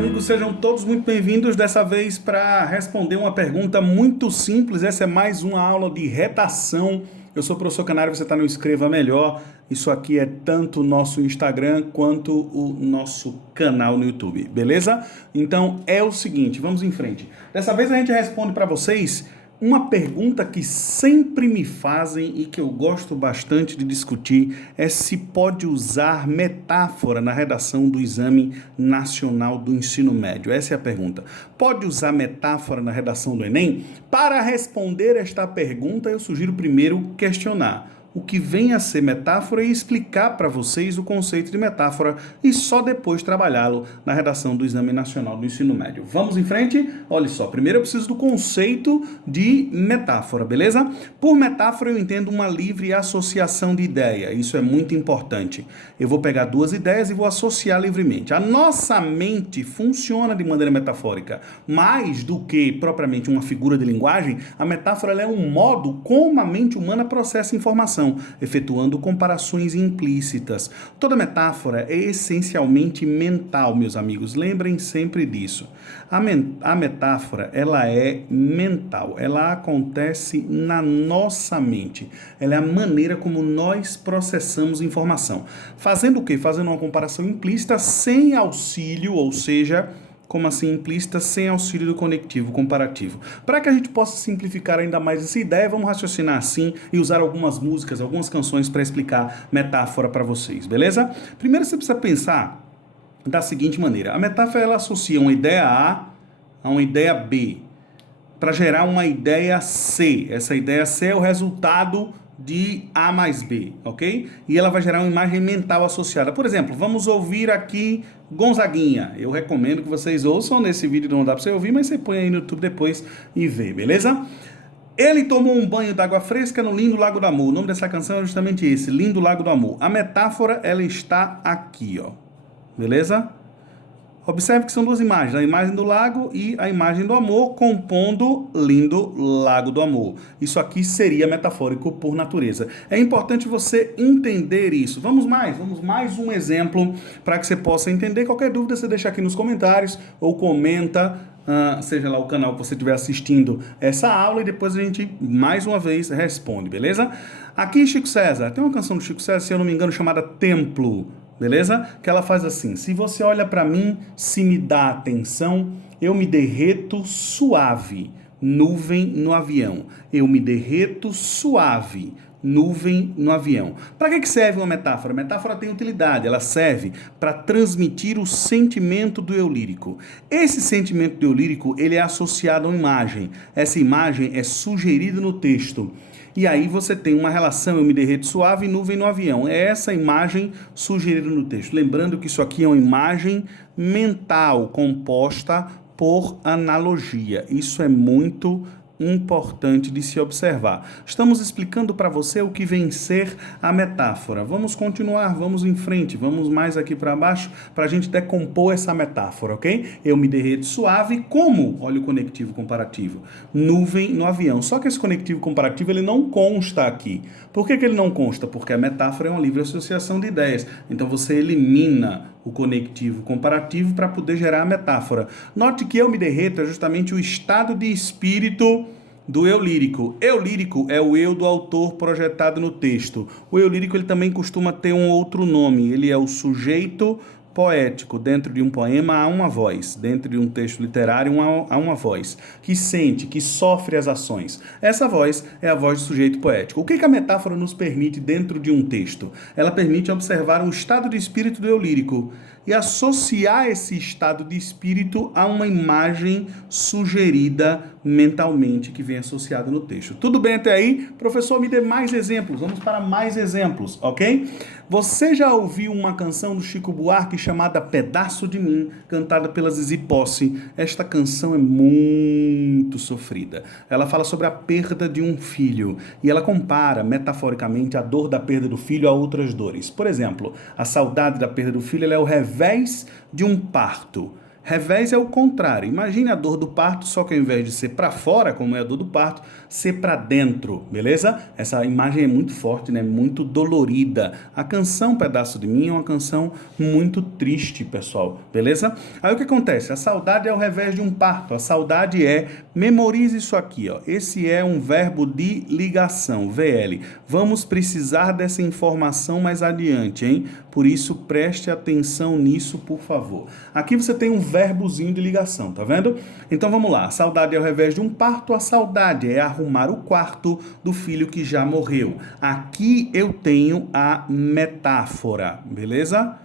amigos, sejam todos muito bem-vindos dessa vez para responder uma pergunta muito simples. Essa é mais uma aula de redação. Eu sou o professor Canário, você está no Escreva Melhor. Isso aqui é tanto o nosso Instagram quanto o nosso canal no YouTube, beleza? Então é o seguinte, vamos em frente. Dessa vez a gente responde para vocês uma pergunta que sempre me fazem e que eu gosto bastante de discutir é se pode usar metáfora na redação do Exame Nacional do Ensino Médio. Essa é a pergunta. Pode usar metáfora na redação do Enem? Para responder esta pergunta, eu sugiro primeiro questionar o que vem a ser metáfora e explicar para vocês o conceito de metáfora e só depois trabalhá-lo na redação do Exame Nacional do Ensino Médio. Vamos em frente? Olha só, primeiro eu preciso do conceito de metáfora, beleza? Por metáfora eu entendo uma livre associação de ideia, isso é muito importante. Eu vou pegar duas ideias e vou associar livremente. A nossa mente funciona de maneira metafórica, mais do que propriamente uma figura de linguagem, a metáfora é um modo como a mente humana processa informação, efetuando comparações implícitas. Toda metáfora é essencialmente mental, meus amigos. Lembrem sempre disso. A metáfora, ela é mental. Ela acontece na nossa mente. Ela é a maneira como nós processamos informação. Fazendo o quê? Fazendo uma comparação implícita sem auxílio, ou seja, como assim implícita, sem auxílio do conectivo comparativo. Para que a gente possa simplificar ainda mais essa ideia, vamos raciocinar assim e usar algumas músicas, algumas canções para explicar metáfora para vocês, beleza? Primeiro você precisa pensar da seguinte maneira. A metáfora ela associa uma ideia A uma ideia B para gerar uma ideia C. Essa ideia C é o resultado de A mais B, ok? E ela vai gerar uma imagem mental associada. Por exemplo, vamos ouvir aqui Gonzaguinha. Eu recomendo que vocês ouçam nesse vídeo, não dá para você ouvir, mas você põe aí no YouTube depois e vê, beleza? Ele tomou um banho d'água fresca no lindo Lago do Amor. O nome dessa canção é justamente esse, Lindo Lago do Amor. A metáfora, ela está aqui, ó. Beleza? Observe que são duas imagens, a imagem do lago e a imagem do amor, compondo lindo Lago do Amor. Isso aqui seria metafórico por natureza. É importante você entender isso. Vamos mais um exemplo para que você possa entender. Qualquer dúvida você deixa aqui nos comentários ou comenta, seja lá o canal que você estiver assistindo essa aula, e depois a gente, mais uma vez, responde, beleza? Aqui Chico César, tem uma canção do Chico César, se eu não me engano, chamada Templo. Beleza? Que ela faz assim: se você olha para mim, se me dá atenção, eu me derreto suave, nuvem no avião. Eu me derreto suave, nuvem no avião. Para que serve uma metáfora? A metáfora tem utilidade, ela serve para transmitir o sentimento do eu lírico. Esse sentimento do eu lírico, ele é associado a uma imagem. Essa imagem é sugerida no texto. E aí você tem uma relação, eu me derreto suave, nuvem no avião. É essa imagem sugerida no texto. Lembrando que isso aqui é uma imagem mental composta por analogia. Isso é muito importante de se observar. Estamos explicando para você o que vem ser a metáfora. Vamos continuar, vamos em frente, vamos mais aqui para baixo para a gente decompor essa metáfora, ok? Eu me derreto suave, como? Olha o conectivo comparativo. Nuvem no avião. Só que esse conectivo comparativo ele não consta aqui. Por que ele não consta? Porque a metáfora é uma livre associação de ideias. Então você elimina o conectivo comparativo para poder gerar a metáfora. Note que eu me derreto é justamente o estado de espírito do eu lírico. Eu lírico é o eu do autor projetado no texto. O eu lírico ele também costuma ter um outro nome. Ele é o sujeito poético. Dentro de um poema há uma voz. Dentro de um texto literário há uma voz. Que sente, que sofre as ações. Essa voz é a voz do sujeito poético. O que a metáfora nos permite dentro de um texto? Ela permite observar um estado de espírito do eu lírico e associar esse estado de espírito a uma imagem sugerida mentalmente que vem associada no texto. Tudo bem até aí? Professor, me dê mais exemplos. Vamos para mais exemplos, ok? Você já ouviu uma canção do Chico Buarque chamada Pedaço de Mim, cantada pela Zizi Posse? Esta canção é muito sofrida. Ela fala sobre a perda de um filho e ela compara metaforicamente a dor da perda do filho a outras dores. Por exemplo, a saudade da perda do filho ela é o revés de um parto. Revés é o contrário. Imagine a dor do parto, só que ao invés de ser para fora, como é a dor do parto, ser para dentro, beleza? Essa imagem é muito forte, né? Muito dolorida. A canção Pedaço de Mim é uma canção muito triste, pessoal, beleza? Aí o que acontece? A saudade é o revés de um parto. A saudade memorize isso aqui, ó. Esse é um verbo de ligação, VL. Vamos precisar dessa informação mais adiante, hein? Por isso, preste atenção nisso, por favor. Aqui você tem um verbozinho de ligação, tá vendo? Então vamos lá. A saudade é ao revés de um parto. A saudade é arrumar o quarto do filho que já morreu. Aqui eu tenho a metáfora, beleza?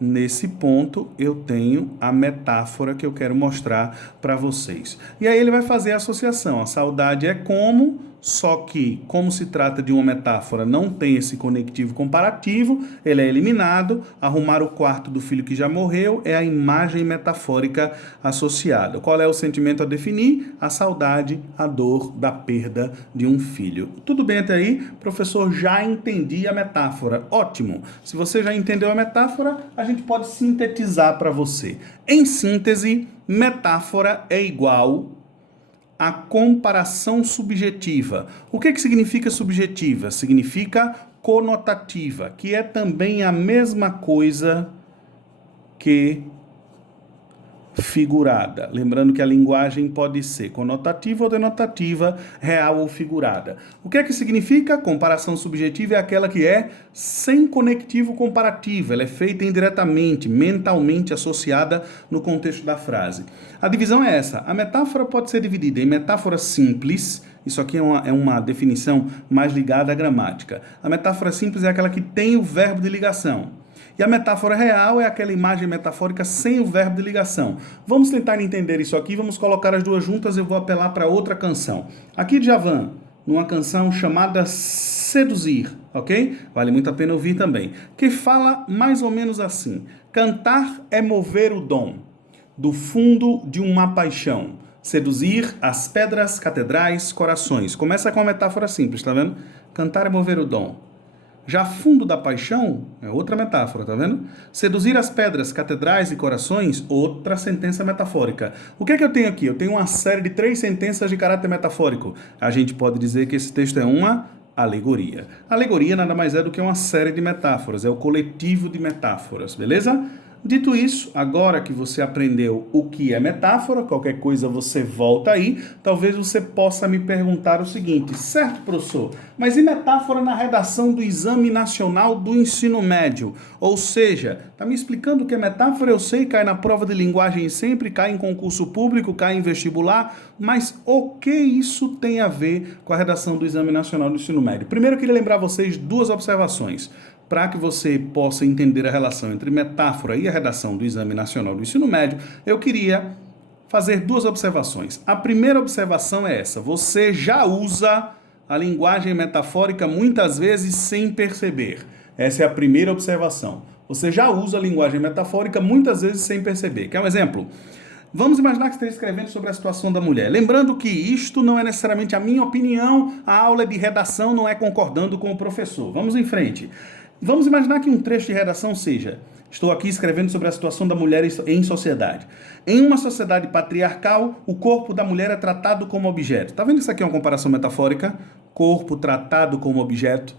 Nesse ponto eu tenho a metáfora que eu quero mostrar para vocês. E aí ele vai fazer a associação. A saudade é como, só que como se trata de uma metáfora, não tem esse conectivo comparativo, ele é eliminado. Arrumar o quarto do filho que já morreu é a imagem metafórica associada. Qual é o sentimento a definir? A saudade, a dor da perda de um filho. Tudo bem até aí? Professor, já entendi a metáfora. Ótimo! Se você já entendeu a metáfora, a gente pode sintetizar para você. Em síntese, metáfora é igual a comparação subjetiva. O que significa subjetiva? Significa conotativa, que é também a mesma coisa que figurada. Lembrando que a linguagem pode ser conotativa ou denotativa, real ou figurada. O que significa? Comparação subjetiva é aquela que é sem conectivo comparativo. Ela é feita indiretamente, mentalmente associada no contexto da frase. A divisão é essa. A metáfora pode ser dividida em metáfora simples. Isso aqui é uma definição mais ligada à gramática. A metáfora simples é aquela que tem o verbo de ligação. E a metáfora real é aquela imagem metafórica sem o verbo de ligação. Vamos tentar entender isso aqui, vamos colocar as duas juntas, eu vou apelar para outra canção. Aqui Djavan, numa canção chamada Seduzir, ok? Vale muito a pena ouvir também. Que fala mais ou menos assim: cantar é mover o dom do fundo de uma paixão. Seduzir as pedras, catedrais, corações. Começa com uma metáfora simples, tá vendo? Cantar é mover o dom. Já fundo da paixão é outra metáfora, tá vendo? Seduzir as pedras, catedrais e corações, outra sentença metafórica. O que é que eu tenho aqui? Eu tenho uma série de 3 sentenças de caráter metafórico. A gente pode dizer que esse texto é uma alegoria. Alegoria nada mais é do que uma série de metáforas, é o coletivo de metáforas, beleza? Dito isso, agora que você aprendeu o que é metáfora, qualquer coisa você volta aí, talvez você possa me perguntar o seguinte: certo, professor, mas e metáfora na redação do Exame Nacional do Ensino Médio? Ou seja, tá me explicando o que é metáfora? Eu sei, cai na prova de linguagem sempre, cai em concurso público, cai em vestibular, mas o que isso tem a ver com a redação do Exame Nacional do Ensino Médio? Primeiro eu queria lembrar vocês 2 observações. Para que você possa entender a relação entre metáfora e a redação do Exame Nacional do Ensino Médio, eu queria fazer 2 observações. A primeira observação é essa: você já usa a linguagem metafórica muitas vezes sem perceber. Essa é a primeira observação. Você já usa a linguagem metafórica muitas vezes sem perceber. Quer um exemplo? Vamos imaginar que esteja escrevendo sobre a situação da mulher. Lembrando que isto não é necessariamente a minha opinião, a aula de redação não é concordando com o professor. Vamos em frente. Vamos imaginar que um trecho de redação seja: estou aqui escrevendo sobre a situação da mulher em sociedade. Em uma sociedade patriarcal, o corpo da mulher é tratado como objeto. Tá vendo isso aqui é uma comparação metafórica? Corpo tratado como objeto.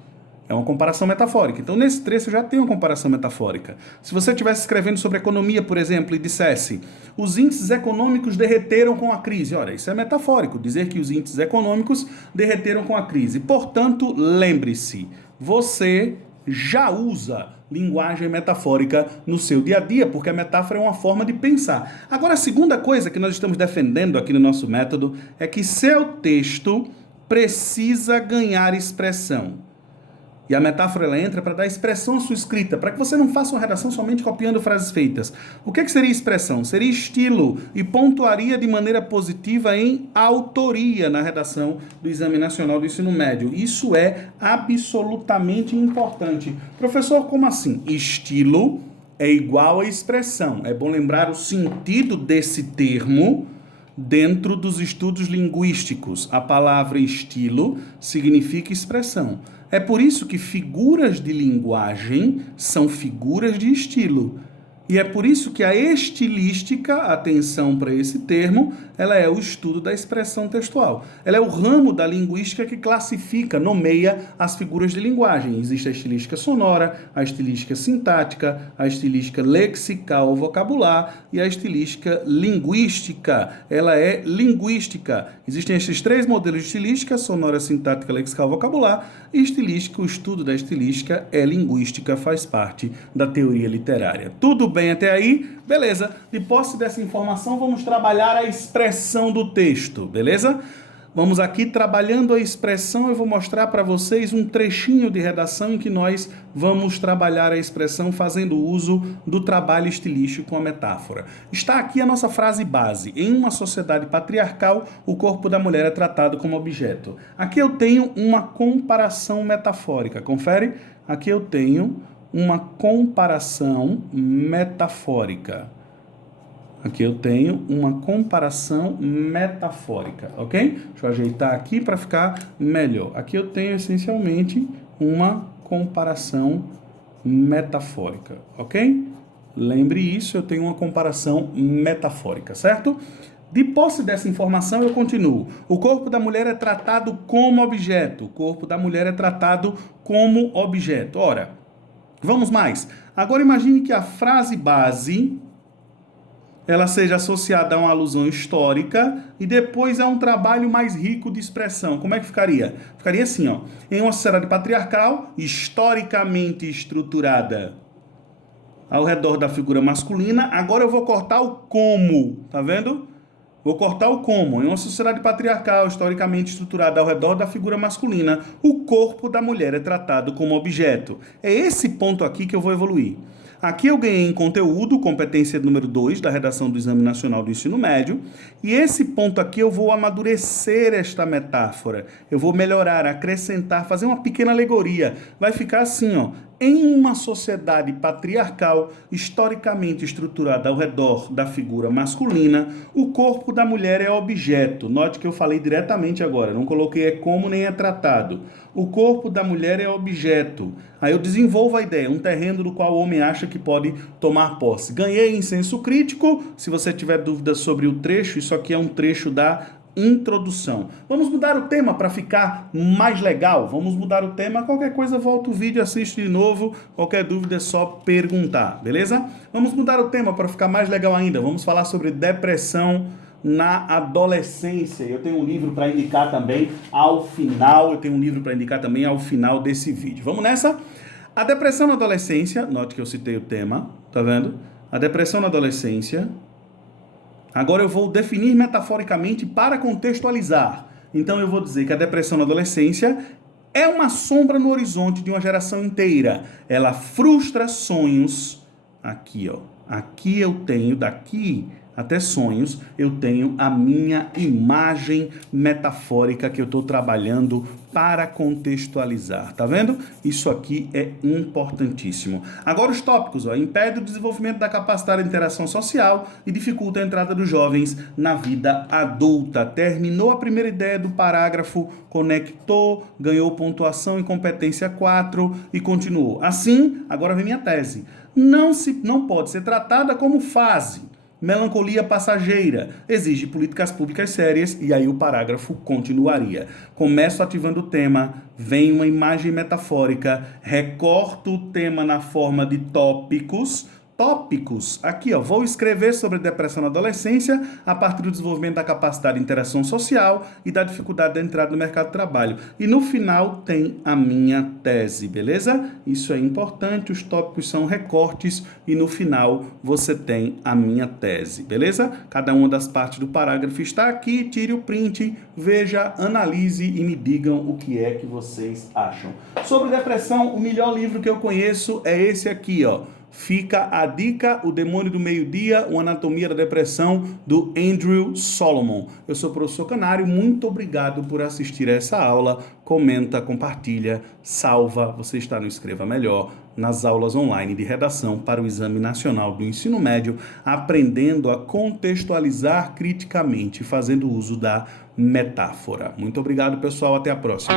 É uma comparação metafórica. Então, nesse trecho já tem uma comparação metafórica. Se você estivesse escrevendo sobre economia, por exemplo, e dissesse: os índices econômicos derreteram com a crise. Olha, isso é metafórico, dizer que os índices econômicos derreteram com a crise. Portanto, lembre-se, você já usa linguagem metafórica no seu dia a dia, porque a metáfora é uma forma de pensar. Agora, a segunda coisa que nós estamos defendendo aqui no nosso método é que seu texto precisa ganhar expressão. E a metáfora ela entra para dar expressão à sua escrita, para que você não faça uma redação somente copiando frases feitas. O que seria expressão? Seria estilo e pontuaria de maneira positiva em autoria na redação do Exame Nacional do Ensino Médio. Isso é absolutamente importante. Professor, como assim? Estilo é igual a expressão. É bom lembrar o sentido desse termo dentro dos estudos linguísticos. A palavra estilo significa expressão. É por isso que figuras de linguagem são figuras de estilo. E é por isso que a estilística, atenção para esse termo, ela é o estudo da expressão textual. Ela é o ramo da linguística que classifica, nomeia as figuras de linguagem. Existe a estilística sonora, a estilística sintática, a estilística lexical ou vocabular e a estilística linguística. Ela é linguística. Existem esses três modelos de estilística: sonora, sintática, lexical, vocabular. E estilística, o estudo da estilística é linguística, faz parte da teoria literária. Tudo bem até aí? Beleza. De posse dessa informação, vamos trabalhar a expressão do texto, beleza? Vamos aqui trabalhando a expressão. Eu vou mostrar para vocês um trechinho de redação em que nós vamos trabalhar a expressão fazendo uso do trabalho estilístico com a metáfora. Está aqui a nossa frase base. Em uma sociedade patriarcal, o corpo da mulher é tratado como objeto. Aqui eu tenho uma comparação metafórica. Confere? Aqui eu tenho uma comparação metafórica. Aqui eu tenho uma comparação metafórica, ok? Deixa eu ajeitar aqui para ficar melhor. Aqui eu tenho essencialmente uma comparação metafórica, ok? Lembre isso, eu tenho uma comparação metafórica, certo? De posse dessa informação, eu continuo. O corpo da mulher é tratado como objeto. O corpo da mulher é tratado como objeto. Ora, vamos mais. Agora imagine que a frase base ela seja associada a uma alusão histórica e depois a um trabalho mais rico de expressão. Como é que ficaria? Ficaria assim, ó. Em uma sociedade patriarcal, historicamente estruturada ao redor da figura masculina, agora eu vou cortar o como, tá vendo? Vou cortar o como. Em uma sociedade patriarcal, historicamente estruturada ao redor da figura masculina, o corpo da mulher é tratado como objeto. É esse ponto aqui que eu vou evoluir. Aqui eu ganhei em conteúdo, competência número 2 da redação do Exame Nacional do Ensino Médio, e esse ponto aqui eu vou amadurecer esta metáfora. Eu vou melhorar, acrescentar, fazer uma pequena alegoria. Vai ficar assim, ó. Em uma sociedade patriarcal, historicamente estruturada ao redor da figura masculina, o corpo da mulher é objeto. Note que eu falei diretamente agora, não coloquei é como nem é tratado. O corpo da mulher é objeto. Aí eu desenvolvo a ideia, um terreno do qual o homem acha que pode tomar posse. Ganhei em senso crítico. Se você tiver dúvidas sobre o trecho, isso aqui é um trecho da introdução. Vamos mudar o tema para ficar mais legal. Vamos mudar o tema. Qualquer coisa, volta o vídeo, assiste de novo. Qualquer dúvida é só perguntar, beleza? Vamos mudar o tema para ficar mais legal ainda. Vamos falar sobre depressão na adolescência. Eu tenho um livro para indicar também ao final. Desse vídeo. Vamos nessa? A depressão na adolescência. Note que eu citei o tema, tá vendo? A depressão na adolescência. Agora eu vou definir metaforicamente para contextualizar. Então eu vou dizer que a depressão na adolescência é uma sombra no horizonte de uma geração inteira. Ela frustra sonhos. Aqui, ó. Aqui eu tenho, daqui até sonhos, eu tenho a minha imagem metafórica que eu estou trabalhando para contextualizar. Tá vendo? Isso aqui é importantíssimo. Agora os tópicos, ó. Impede o desenvolvimento da capacidade de interação social e dificulta a entrada dos jovens na vida adulta. Terminou a primeira ideia do parágrafo, conectou, ganhou pontuação em competência 4 e continuou. Assim, agora vem minha tese. Não pode ser tratada como fase. Melancolia passageira, exige políticas públicas sérias, e aí o parágrafo continuaria. Começo ativando o tema, vem uma imagem metafórica, recorto o tema na forma de tópicos. Tópicos, aqui ó, vou escrever sobre depressão na adolescência a partir do desenvolvimento da capacidade de interação social e da dificuldade da entrada no mercado de trabalho. E no final tem a minha tese, beleza? Isso é importante, os tópicos são recortes e no final você tem a minha tese, beleza? Cada uma das partes do parágrafo está aqui, tire o print, veja, analise e me digam o que é que vocês acham. Sobre depressão, o melhor livro que eu conheço é esse aqui, ó. Fica a dica, O Demônio do Meio-Dia, uma Anatomia da Depressão, do Andrew Solomon. Eu sou o professor Canário, muito obrigado por assistir a essa aula. Comenta, compartilha, salva, você está no Escreva Melhor, nas aulas online de redação para o Exame Nacional do Ensino Médio, aprendendo a contextualizar criticamente, fazendo uso da metáfora. Muito obrigado, pessoal, até a próxima.